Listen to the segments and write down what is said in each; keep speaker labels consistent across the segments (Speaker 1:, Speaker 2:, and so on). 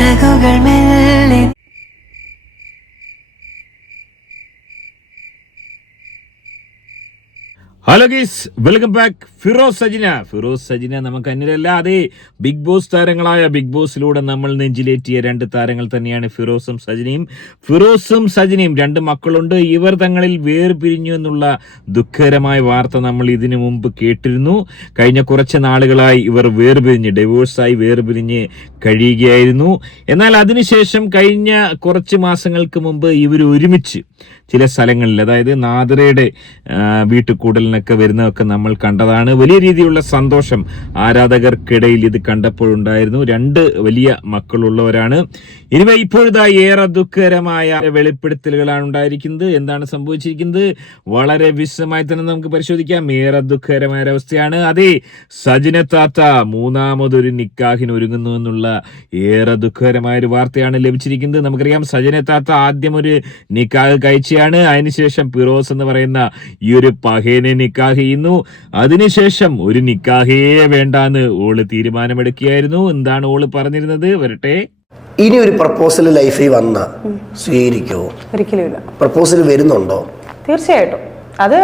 Speaker 1: ചിറകുകൾ മെല്ലെ
Speaker 2: hello guys welcome back Firoz Sajina. Firoz Sajina നമുക്ക് അന്യരല്ല അതെ ബിഗ് ബോസ് താരങ്ങളായ ബിഗ് ബോസിലൂടെ നമ്മൾ നെഞ്ചിലേറ്റിയ രണ്ട് താരങ്ങൾ തന്നെയാണ് ഫിറോസും സജിനയും. ഫിറോസും സജിനയും രണ്ട് മക്കളുണ്ട്. ഇവർ തങ്ങളിൽ വേർപിരിഞ്ഞു എന്നുള്ള ദുഃഖകരമായ വാർത്ത നമ്മൾ ഇതിനു മുമ്പ് കേട്ടിരുന്നു. കഴിഞ്ഞ കുറച്ച് നാളുകളായി ഇവർ വേർപിരിഞ്ഞ് ഡൈവോഴ്സായി വേർപിരിഞ്ഞ് കഴിയുകയായിരുന്നു. എന്നാൽ അതിനുശേഷം കഴിഞ്ഞ കുറച്ച് മാസങ്ങൾക്ക് മുമ്പ് ഇവർ ഒരുമിച്ച് ചില സ്ഥലങ്ങളിൽ അതായത് നാദറയുടെ വീട്ടുകൂടലിനൊക്കെ വരുന്നതൊക്കെ നമ്മൾ കണ്ടതാണ്. വലിയ രീതിയിലുള്ള സന്തോഷം ആരാധകർക്കിടയിൽ ഇത് കണ്ടപ്പോഴുണ്ടായിരുന്നു. രണ്ട് വലിയ മക്കളുള്ളവരാണ്. ഇനി ഇപ്പോഴത്തെ ഏറെ ദുഃഖകരമായ വെളിപ്പെടുത്തലുകളാണ് ഉണ്ടായിരിക്കുന്നത്. എന്താണ് സംഭവിച്ചിരിക്കുന്നത്? വളരെ വിശദമായി തന്നെ നമുക്ക് പരിശോധിക്കാം. ഏറെ ദുഃഖകരമായ അവസ്ഥയാണ് അതെ സജിന താത്ത മൂന്നാമതൊരു നിക്കാഹിന് ഒരുങ്ങുന്നു എന്നുള്ള ഏറെ ദുഃഖകരമായ ഒരു വാർത്തയാണ് ലഭിച്ചിരിക്കുന്നത്. നമുക്കറിയാം സജന താത്ത ആദ്യം ഒരു നിക്കാഹ് കഴിച്ചയാണ്. അതിനുശേഷം പിറോസ് എന്ന് പറയുന്ന ഈ ഒരു പഹേനെ നിക്കാഹ് ചെയ്യുന്നു. അതിനുശേഷം ഒരു നിക്കാഹേ വേണ്ടാന്ന് ഓൾ തീരുമാനമെടുക്കുകയായിരുന്നു. എന്താണ് ഓൾ പറഞ്ഞിരുന്നത്? വരട്ടെ.
Speaker 3: ഇനി ഒരു പ്രപ്പോസൽ ലൈഫിൽ വന്ന സ്വീകരിക്കുമോ
Speaker 4: ഒരിക്കലും
Speaker 3: പ്രപ്പോസൽ വരുന്നുണ്ടോ?
Speaker 4: തീർച്ചയായിട്ടും. അത്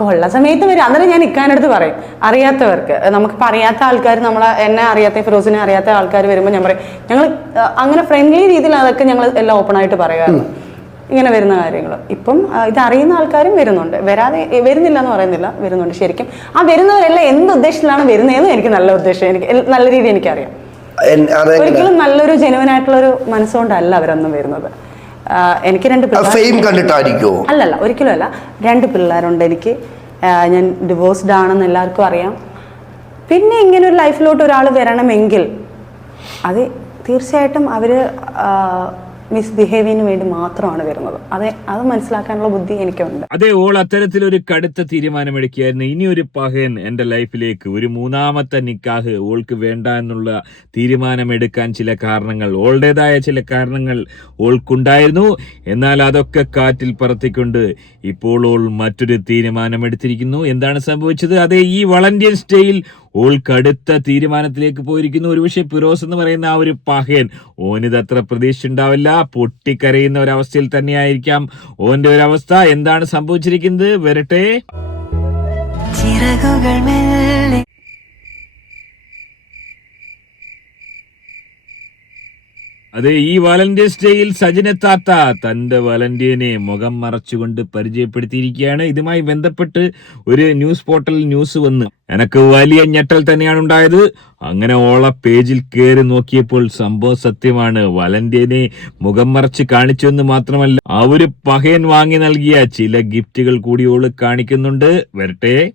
Speaker 4: ഉള്ള സമയത്ത് വരും. അന്നേരം ഞാൻ ഇക്കാനടുത്ത് പറയും. അറിയാത്തവർക്ക്. നമുക്ക് അറിയാത്ത ആൾക്കാർ നമ്മളെ എന്നെ അറിയാത്ത ഫിറോസിനെ അറിയാത്ത ആൾക്കാർ വരുമ്പോൾ ഞാൻ പറയും. ഞങ്ങൾ അങ്ങനെ ഫ്രണ്ട്ലി രീതിയിൽ അതൊക്കെ ഞങ്ങൾ എല്ലാം ഓപ്പൺ ആയിട്ട് പറയാറുണ്ട്. ഇങ്ങനെ വരുന്ന കാര്യങ്ങൾ ഇപ്പം ഇതറിയുന്ന ഇത് അറിയുന്ന ആൾക്കാരും വരുന്നുണ്ട്. വരാതെ വരുന്നില്ല എന്ന് പറയുന്നില്ല വരുന്നുണ്ട് ശരിക്കും. ആ വരുന്നവരെല്ലാം എന്ത് ഉദ്ദേശത്തിലാണ് വരുന്നതെന്ന് എനിക്ക് നല്ല ഉദ്ദേശം എനിക്ക് നല്ല രീതിയിൽ എനിക്കറിയാം. ഒരിക്കലും നല്ലൊരു ജെനുവൻ ആയിട്ടുള്ള ഒരു മനസ്സുകൊണ്ടല്ല അവരൊന്നും വരുന്നത്. എനിക്ക് രണ്ട് പിള്ളേർ
Speaker 3: ഫെയിം
Speaker 4: അല്ലല്ല ഒരിക്കലും അല്ല. രണ്ട് പിള്ളേരുണ്ട് എനിക്ക്. ഞാൻ ഡിവോഴ്സ്ഡ് ആണെന്ന് എല്ലാവർക്കും അറിയാം. പിന്നെ ഇങ്ങനെ ഒരു ലൈഫിലോട്ട് ഒരാൾ വരണമെങ്കിൽ അത് തീർച്ചയായിട്ടും അവർ മിസ്ബിഹേവിയറിന് വേണ്ടി മാത്രമാണ് വരുന്നത്. അതെ അത് മനസ്സിലാക്കാനുള്ള ബുദ്ധി എനിക്കുണ്ട്.
Speaker 2: അതെ ഓൾ അത്തരത്തിലൊരു കടുത്ത തീരുമാനമെടുക്കുകയായിരുന്നു. ഇനി ഒരു പഹൻ എന്റെ ലൈഫിലേക്ക് ഒരു മൂന്നാമത്തെ നിക്കാഹ് ഓൾക്ക് വേണ്ട എന്നുള്ള തീരുമാനമെടുക്കാൻ ചില കാരണങ്ങൾ ഓളുടേതായ ചില കാരണങ്ങൾ ഓൾക്കുണ്ടായിരുന്നു. എന്നാൽ അതൊക്കെ കാറ്റിൽ പറത്തിക്കൊണ്ട് ഇപ്പോൾ ഓൾ മറ്റൊരു തീരുമാനമെടുത്തിരിക്കുന്നു. എന്താണ് സംഭവിച്ചത്? അതെ ഈ വളണ്ടിയൻസ് ഡേയിൽ ഓൾ കടുത്ത തീരുമാനത്തിലേക്ക് പോയിരിക്കുന്നു. ഒരുപക്ഷെ ഫിറോസ് എന്ന് പറയുന്ന ആ ഒരു പഹയൻ ഓനിത് അത്ര പ്രതീക്ഷ ഉണ്ടാവില്ല പൊട്ടിക്കരയുന്ന ഒരവസ്ഥയിൽ തന്നെയായിരിക്കാം ഓന്റെ ഒരു അവസ്ഥ എന്താണ് സംഭവിച്ചിരിക്കുന്നത്? വരട്ടെ. അതെ ഈ വാലന്റൈൻസ് ഡേയിൽ സജനത്താത്ത തന്റെ വാലന്റീനെ മുഖം മറച്ചുകൊണ്ട് പരിചയപ്പെടുത്തിയിരിക്കുകയാണ്. ഇതുമായി ബന്ധപ്പെട്ട് ഒരു ന്യൂസ് പോർട്ടലിൽ ന്യൂസ് വന്ന്. എനക്ക് വലിയ ഞെട്ടൽ തന്നെയാണ് ഉണ്ടായത്. അങ്ങനെ ഓള പേജിൽ കയറി നോക്കിയപ്പോൾ സംഭവം സത്യമാണ്. വാലന്റീനെ മുഖം മറച്ച് കാണിച്ചു എന്ന് മാത്രമല്ല അവർ പഹയൻ വാങ്ങി നൽകിയ ചില ഗിഫ്റ്റുകൾ കൂടി ഓൾ കാണിക്കുന്നുണ്ട്. വരട്ടെ.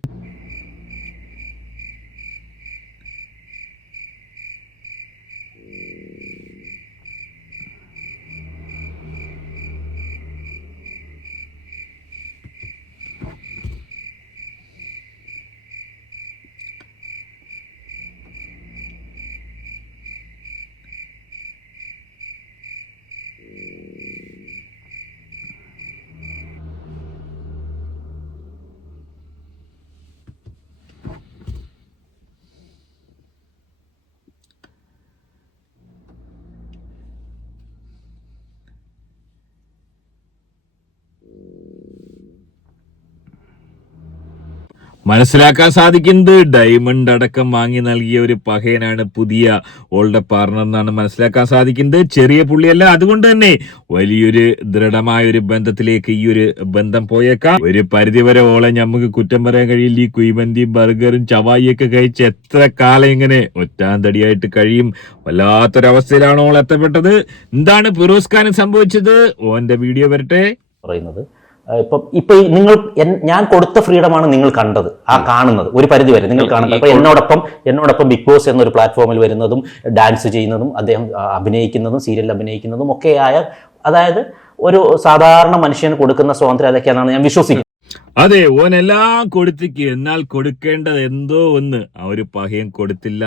Speaker 2: മനസ്സിലാക്കാൻ സാധിക്കുന്നത് ഡയമണ്ട് അടക്കം വാങ്ങി നൽകിയ ഒരു പഹയനാണ് പുതിയ ഓൾഡ് പാർട്ണർ എന്നാണ് മനസ്സിലാക്കാൻ സാധിക്കുന്നത് ചെറിയ പുള്ളിയല്ല അതുകൊണ്ട് തന്നെ വലിയൊരു ദൃഢമായ ഒരു ബന്ധത്തിലേക്ക് ഈ ഒരു ബന്ധം പോയേക്കാം. ഒരു പരിധിവരെ ഓളെ നമുക്ക് കുറ്റം പറയാൻ കഴിയില്ല. ഈ കുയ്മന്തി ബർഗറും ചവായിയൊക്കെ കഴിച്ച് എത്ര കാലം ഇങ്ങനെ ഒറ്റാന്തടിയായിട്ട് കഴിയും? വല്ലാത്തൊരവസ്ഥയിലാണ് ഓൾ എത്തപ്പെട്ടത്. എന്താണ് ഖാന് സംഭവിച്ചത്? ഓന്റെ വീഡിയോ വരട്ടെ.
Speaker 5: പറയുന്നത് ഇപ്പം ഇപ്പൊ നിങ്ങൾ ഞാൻ കൊടുത്ത ഫ്രീഡമാണ് നിങ്ങൾ കണ്ടത് ആ കാണുന്നത് ഒരു പരിധി വരെ നിങ്ങൾ കാണുന്നത്. അപ്പൊ എന്നോടൊപ്പം എന്നോടൊപ്പം ബിഗ് ബോസ് എന്നൊരു പ്ലാറ്റ്ഫോമിൽ വരുന്നതും ഡാൻസ് ചെയ്യുന്നതും അദ്ദേഹം അഭിനയിക്കുന്നതും സീരിയലിൽ അഭിനയിക്കുന്നതും ഒക്കെ ആയ അതായത് ഒരു സാധാരണ മനുഷ്യന് കൊടുക്കുന്ന സ്വാതന്ത്ര്യം അതൊക്കെയാണെന്നാണ് ഞാൻ വിശ്വസിക്കുന്നത്.
Speaker 2: അതെ ഓനെല്ലാം കൊടുത്തിക്ക്. എന്നാൽ കൊടുക്കേണ്ടത് എന്തോ ഒന്ന്. ആ ഒരു പഹയം കൊടുത്തില്ല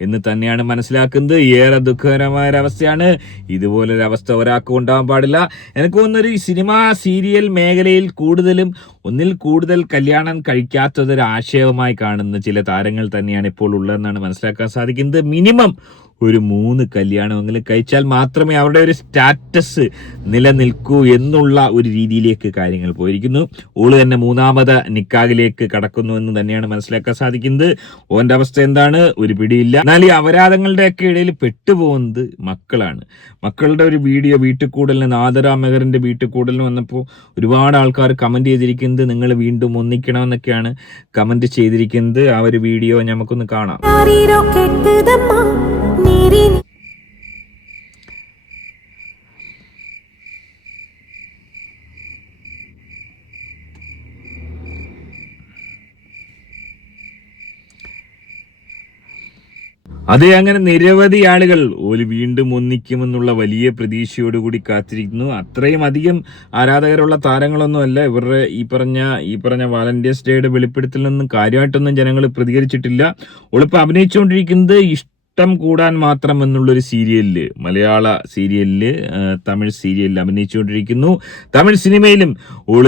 Speaker 2: എന്ന് തന്നെയാണ് മനസ്സിലാക്കുന്നത്. ഏറെ ദുഃഖകരമായ ഒരവസ്ഥയാണ് ഇതുപോലൊരവസ്ഥ ഒരാൾക്ക് ഉണ്ടാവാൻ പാടില്ല. എനിക്ക് തോന്നുന്നൊരു സിനിമ സീരിയൽ മേഖലയിൽ കൂടുതലും ഒന്നിൽ കൂടുതൽ കല്യാണം കഴിക്കാത്തതൊരു ആശയമായി കാണുന്ന ചില താരങ്ങൾ തന്നെയാണ് ഇപ്പോൾ ഉള്ളതെന്നാണ് മനസ്സിലാക്കാൻ സാധിക്കുന്നത്. മിനിമം ഒരു മൂന്ന് കല്യാണമെങ്കിലും കഴിച്ചാൽ മാത്രമേ അവരുടെ ഒരു സ്റ്റാറ്റസ് നിലനിൽക്കൂ എന്നുള്ള ഒരു രീതിയിലേക്ക് കാര്യങ്ങൾ പോയിരിക്കുന്നു. ഓൾ തന്നെ മൂന്നാമത് നിക്കാഗിലേക്ക് കടക്കുന്നു എന്ന് തന്നെയാണ് മനസ്സിലാക്കാൻ സാധിക്കുന്നത്. ഓന്റെ അവസ്ഥ എന്താണ്? ഒരു പിടിയില്ല. എന്നാൽ ഈ അപരാധങ്ങളുടെ ഒക്കെ ഇടയിൽ പെട്ടുപോകുന്നത് മക്കളാണ്. മക്കളുടെ ഒരു വീഡിയോ വീട്ടിൽ കൂടലിന് നാദരാ മെഹറിന്റെ വീട്ടിൽ കൂടലിന് വന്നപ്പോൾ ഒരുപാട് ആൾക്കാർ കമന്റ് ചെയ്തിരിക്കുന്നത് നിങ്ങൾ വീണ്ടും ഒന്നിക്കണം എന്നൊക്കെയാണ് കമന്റ് ചെയ്തിരിക്കുന്നത്. ആ ഒരു വീഡിയോ നമുക്കൊന്ന് കാണാം. അതെ അങ്ങനെ നിരവധി ആളുകൾ ഓൽ വീണ്ടും ഒന്നിക്കുമെന്നുള്ള വലിയ പ്രതീക്ഷയോടുകൂടി കാത്തിരിക്കുന്നു. അത്രയും അധികം ആരാധകരുള്ള താരങ്ങളൊന്നുമല്ല. ഇവരുടെ ഈ പറഞ്ഞ ഈ പറഞ്ഞ വാലന്റിയേഴ്സ് ഡേയുടെ വെളിപ്പെടുത്തൽ നിന്നും കാര്യമായിട്ടൊന്നും ജനങ്ങൾ പ്രതികരിച്ചിട്ടില്ല. ഒളിപ്പം അഭിനയിച്ചുകൊണ്ടിരിക്കുന്നത് ഇഷ്ട കൂടാൻ മാത്രം എന്നുള്ളൊരു സീരിയലിൽ മലയാള സീരിയലിൽ തമിഴ് സീരിയലിൽ അഭിനയിച്ചുകൊണ്ടിരിക്കുന്നു. തമിഴ് സിനിമയിലും ഓൾ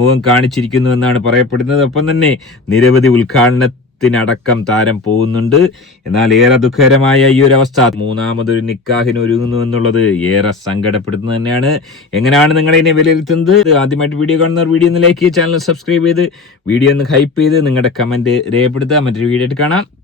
Speaker 2: മുഖം കാണിച്ചിരിക്കുന്നു എന്നാണ് പറയപ്പെടുന്നത്. ഒപ്പം തന്നെ നിരവധി ഉദ്ഘാടന ത്തിനടക്കം താരം പോകുന്നുണ്ട്. എന്നാൽ ഏറെ ദുഃഖകരമായ ഈ ഒരു അവസ്ഥ മൂന്നാമതൊരു നിക്കാഹിന് ഒരുങ്ങുന്നു എന്നുള്ളത് ഏറെ സങ്കടപ്പെടുത്തുന്നത് തന്നെയാണ്. എങ്ങനെയാണ് നിങ്ങൾ ഇതിനെ വിലയിരുത്തുന്നത്? ആദ്യമായിട്ട് വീഡിയോ കാണുന്നവർ വീഡിയോ ഒന്ന് ലൈക്ക് ചെയ്ത് ചാനൽ സബ്സ്ക്രൈബ് ചെയ്ത് വീഡിയോ ഒന്ന് ഹൈപ്പ് ചെയ്ത് നിങ്ങളുടെ കമന്റ് രേഖപ്പെടുത്തുക. മറ്റൊരു വീഡിയോ ആയിട്ട് കാണാം.